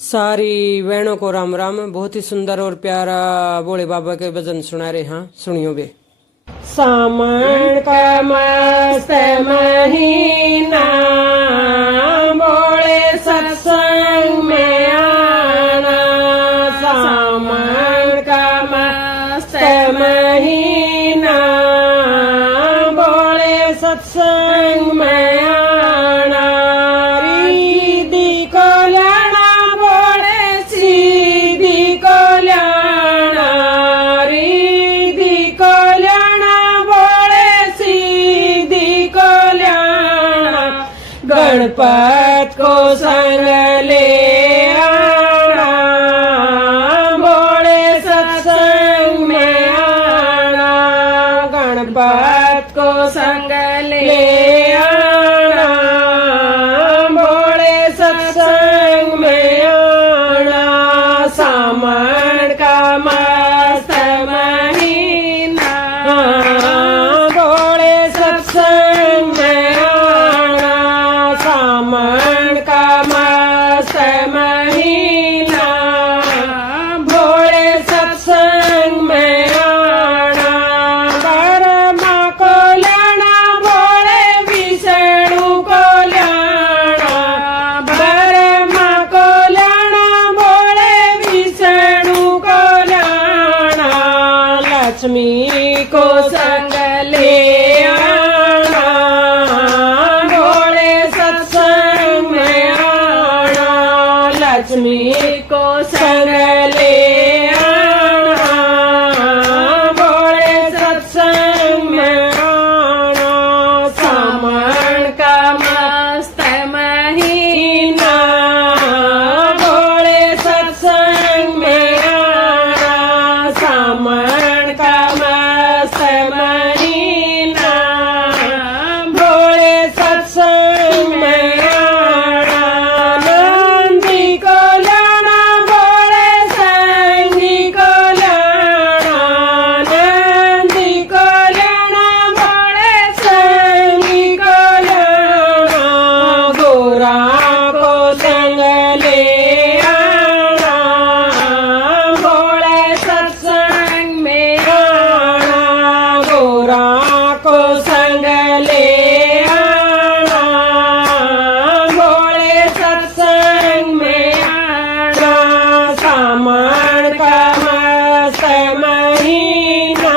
सारी बहनों को राम राम। बहुत ही सुंदर और प्यारा भोले बाबा के भजन सुना रहे। हाँ सुनियो बे। सावन का मस्त महीना भोले सत्संग में आना। सावन का मस्त महीना भोले सत्संग में आना। रिद्धि को लाना भोले सीधी को लाना। रिद्धि को लाना भोले सीधी को लाना। गणपत को संग ले आना भोले सत्संग में आना। गणपत को संग ले आना भोले सत्संग में आना। सावन का मस्त महीना भोले सत्संग में आना। सावन का मस्त महीना भोले सत्संग में आना। ब्रह्मा को लाना भोले विष्णु को लाना। ब्रह्मा को लाना भोले विष्णु को लाना। लक्ष्मी को संग ले आना भोले सत्संग में आना। लक्ष्मी को संग ले आना भोले सत्संग में आना। सावन का मस्त महीना भोले सत्संग में आना। सावन का मस्त महीना भोले सत्संग में आना। नंदी को लाना भोले संगी को लाना। नंदी को लाना भोले संगी को लाना। गोरा को संग ले आना भोले सत्संग में आना। गोरा को संग ले आना भोले सत्संग में आना। सावन का मस्त महीना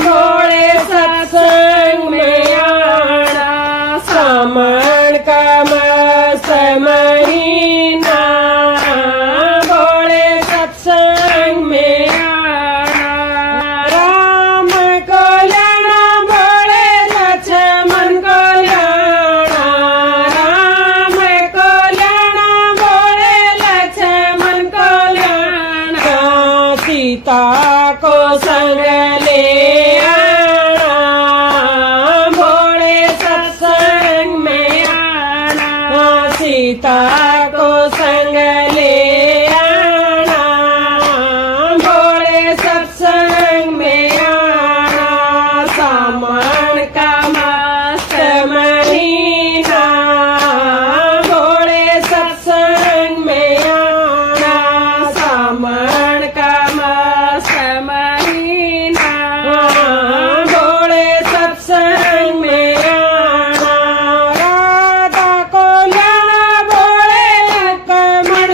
भोले सत्संग में आना। सावन का मस्त महीना भोले सत्संग में आना। राम को लाना भोले लक्ष्मण को लाना। राम को लाना भोले लक्ष्मण को लाना। सीता को संग ले आना भोले सत्संग में आना। सीता को संग ले आना भोले सत्संग में आना। सावन का मस्त महीना भोले सत्संग में आना। सावन का मस्त महीना भोले सत्संग में आना। राधा को लाना भोले लक्ष्मण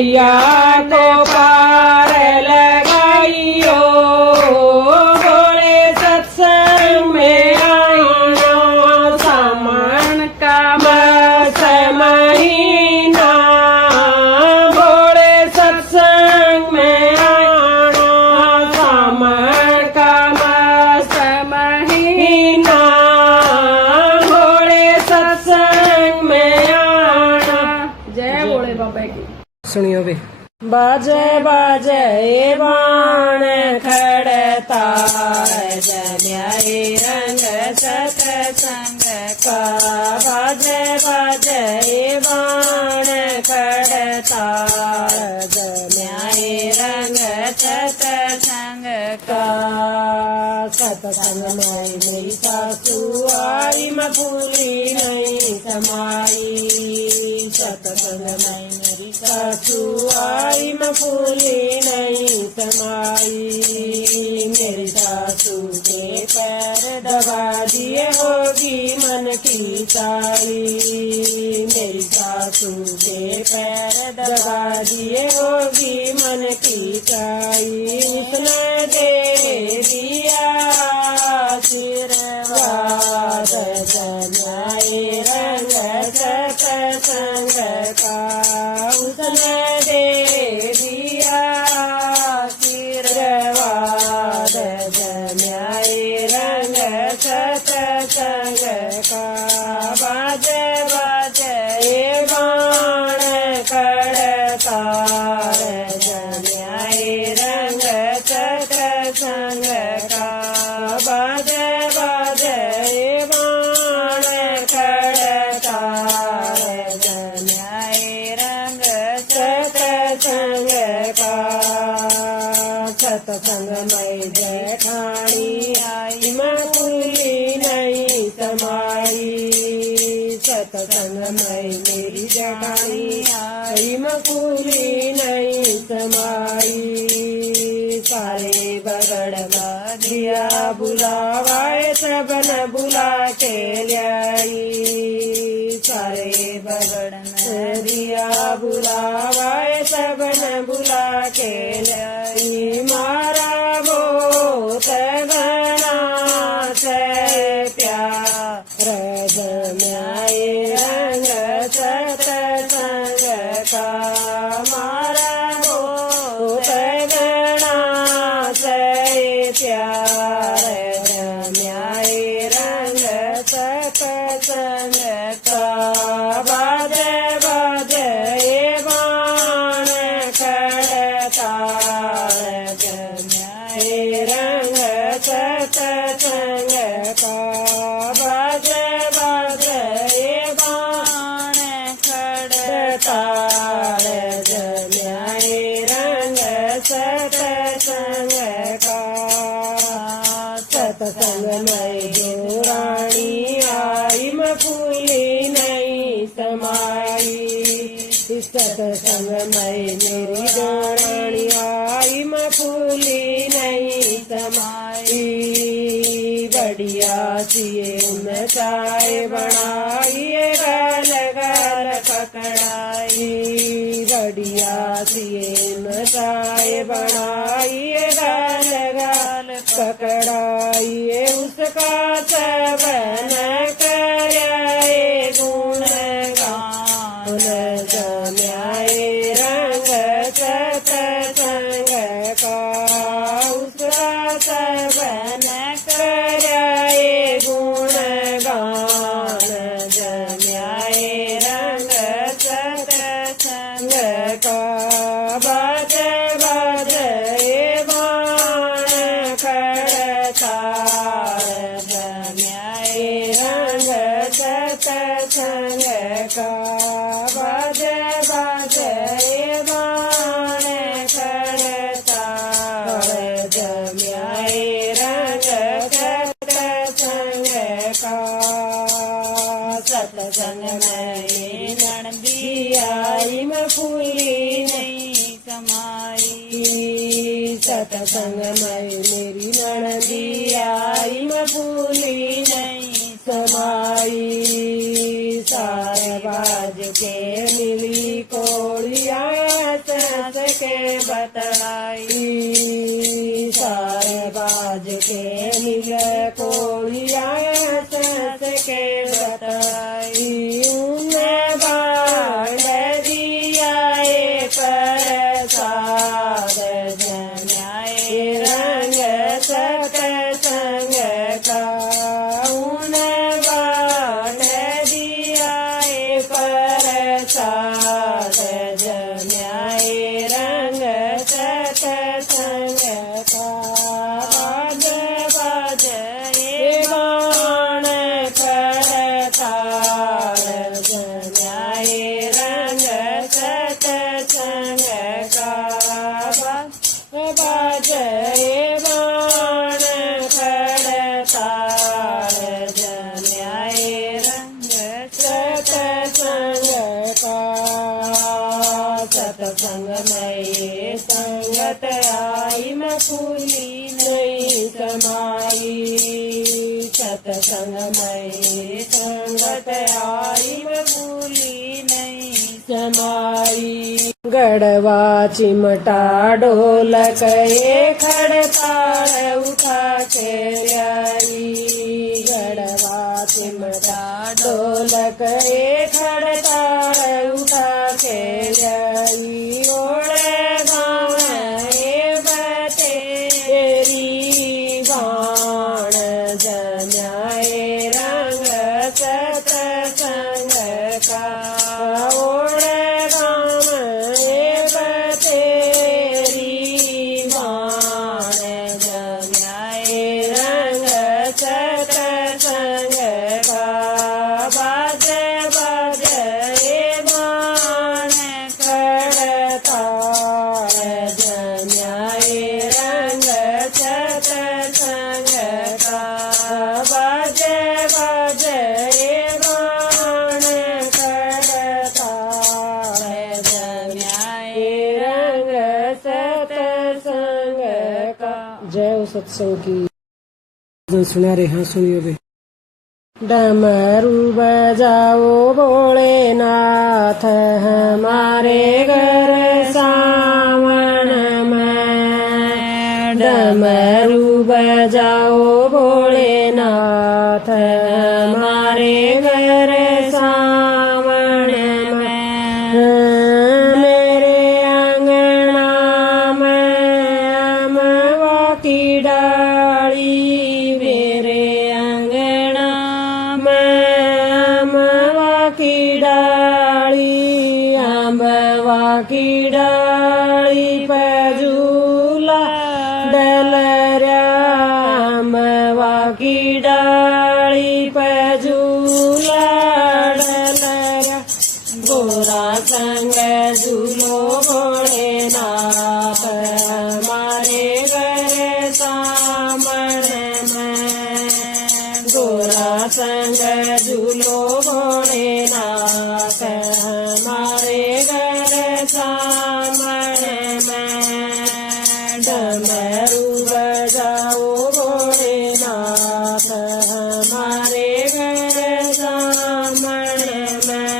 नैया को पार लगाइयो, भोले सत्संग में आईना, सावन का मास महीना, भोले सत्संग में आना, सावन का मास महीना, भोले सत्संग में आना। जय भोले बाबा की। सुनियो बे। बाजे बाजे बाण खड़ता, जम्याए रंग सत्संग का, बाजे बाजे बाण खड़ता, जम्याए रंग सत्संग का। सत्संग में मेरी सासू आई, मैं भूली नहीं समाई, सत्संग में मेरी सासू आई, मैं भूली नहीं समाई, मेरी सासू के पैर दबा दिए होगी मन की चाली, मेरी सासू के पैर दबा दिए होगी मन की चाली, उसने दे दिया आशीर्वाद, जमाए रंग सत्संग का, उसने दे दिया आशीर्वाद, जमाए रंग सत्संग का। बाजे बाजे बाण खड़ता, जमाए रंग सत्संग का, बाजे बाजे बाण खड़ता, जमाए रंग सत्संग का। सत्संग में जेठानी आई, मैं भूली नहीं समाई, सत्संग में मेरी जेठानी आई, मैं भूली नहीं समाई, सारे बगड़ दिया बुलावाए, सबन बुला के लाई, सारे बगड़ दिया बुलावाए, सबन बुला के लाई, मारा वो तगना से प्यार, जमाए रंग सत्संग का, मारा वो तगना से प्यार, जमाए रंग सत्संग का। बाजे बाजे बाण खड़ता, जमाए रंग सत्संग का, बाजे बाजे बाण खड़ता, जमाए रंग सत्संग का। सत्संग में जो रानी आई, मैं भूली नहीं समाई, सत्संग में मेरी जो रानी आई, मैं भूली नहीं समाई, बढ़िया सिए में चाय बनाई, गाल गाल पकड़ाई, बढ़िया सिए में चाय बनाई, गाल गाल पकड़ाई, उसका सबन करे गुण गान, जमाए रंग सत्संग का, उसका सबन करे गुण गान, जमाए रंग सत्संग का। बाजे बाजे बाण खड़ता, जमाए रंग सत्संग का, बाजे बाजे बाण खड़ता, जमाए रंग सत्संग का। सत्संग में नंदी आई, मैं भूली नहीं समाई, सत्संग में मेरी नंदी आई, मैं भूली नहीं समाई, सारे बाज के मिली कोड़िया बतलाई। सारे बाज के मिल कोलिया सस के बतलाई। उन्हें बाढ़ दिया प्रसाद जमाए रंग सत्संग का। उन्हें बाढ़ दिया प्रसाद जमाए रंग सत्संग का। बाज बाज बाण करताल जमाए रंग सत्संग का। बाज बाण करताल जमाए रंग सत्संग का। सत्संग में संगत आई मैं फूली नहीं समाई। सत्संग में संगत आई मैं फूली नहीं समाई। गढ़वा चिमटा ढोलक खड़ताल उठा के लाई। गढ़वा चिमटा ढोलक खड़ताल उठा के लाई। ओढ़े गाँव बतेरी बाण जमाए रंग सत्संग का। ओढ़े गाँव बतेरी बाण जमाए रंग सत्संग का। बाज बाज बाण करताल जमाए रंग सत्संग का। बाज बाज बाण करताल जमाए रंग सत्संग का। जय हो सत्संग की। सुना रहे हाँ सुनियो बे। डमरू बजाओ भोलेनाथ हमारे घर सावन में। डमरू बजाओ भोलेनाथ हमारे घर सावन में। मेरे अंगना में अमवा की डाली। मेरे अंगना में अमवा की डाली। अम्बवा की डाली पे झूला डल रहा। अम्बवा की डाली पे झूला डल रहा। गोरा संग झूलो भोलेनाथ हमारे घर सामन में। गोरा संग झूलो भोलेनाथ हमारे घर सामन में। डमरू बजाओ भोलेनाथ हमारे घर सामन में।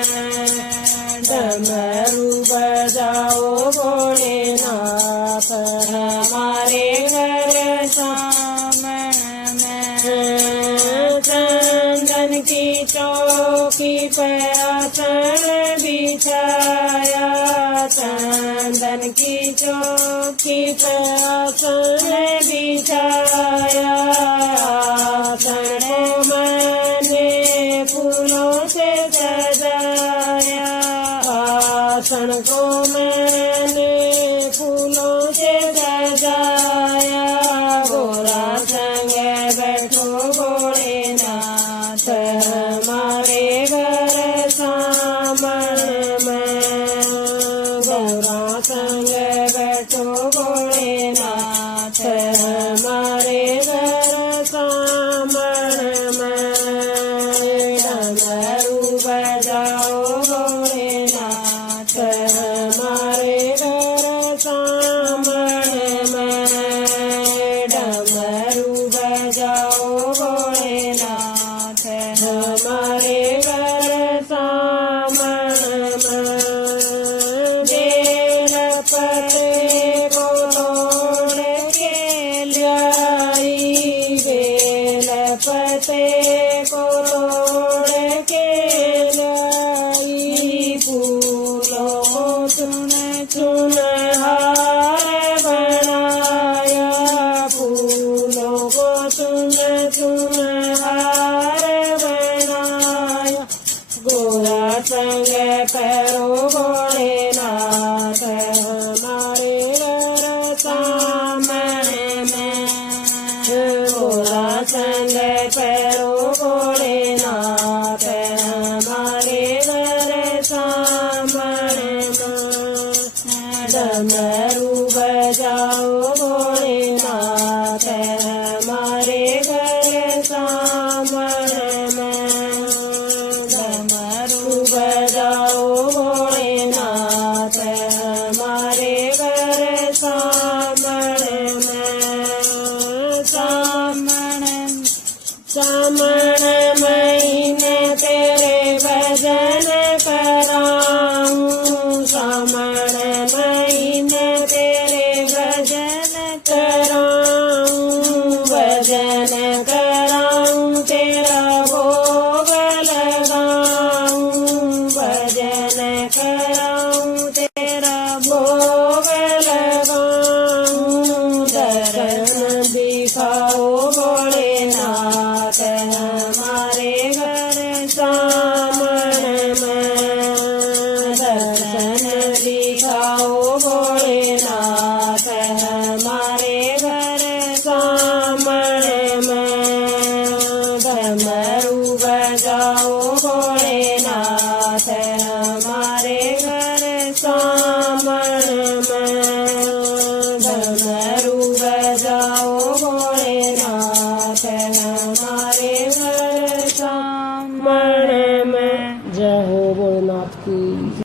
डमरू बजाओ भोलेनाथ हमारे घर सामन में। चंदन की चौकी पे आसन बिछाया। चंदन की चौकी पे आसन बिछाया। आसन को मैंने फूलों से सजाया। आसन को मैंने फूलों से सजाया। गोरा संग बैठो भोलेनाथ हमारे घर सामन में। गोरा संग बैठो भोलेनाथ हमारे घर सामन में। डमरू बजाओ भोलेनाथ हमारे डमरू बजाओ भोलेनाथ हमारे घर सामण में डमरू बजाओ भोलेनाथ हमारे घर सामण में सामण महीने तेरे भजन कराऊं सामण महीने तेरे भजन कराऊं भजन कराऊं तेरा भोग लगाऊं भजन कराऊं तेरा भोग लगाऊं दर्शन दिखाओ भोलेनाथ हमारे घर सामण में दर्शन दिखाओ भोलेनाथ हमारे घर सामण में डमरू बजाओ भोलेनाथ हमारे घर सामण में डमरू बजाओ भोलेनाथ हमारे घर सामण में। जय हो भोलेनाथ की।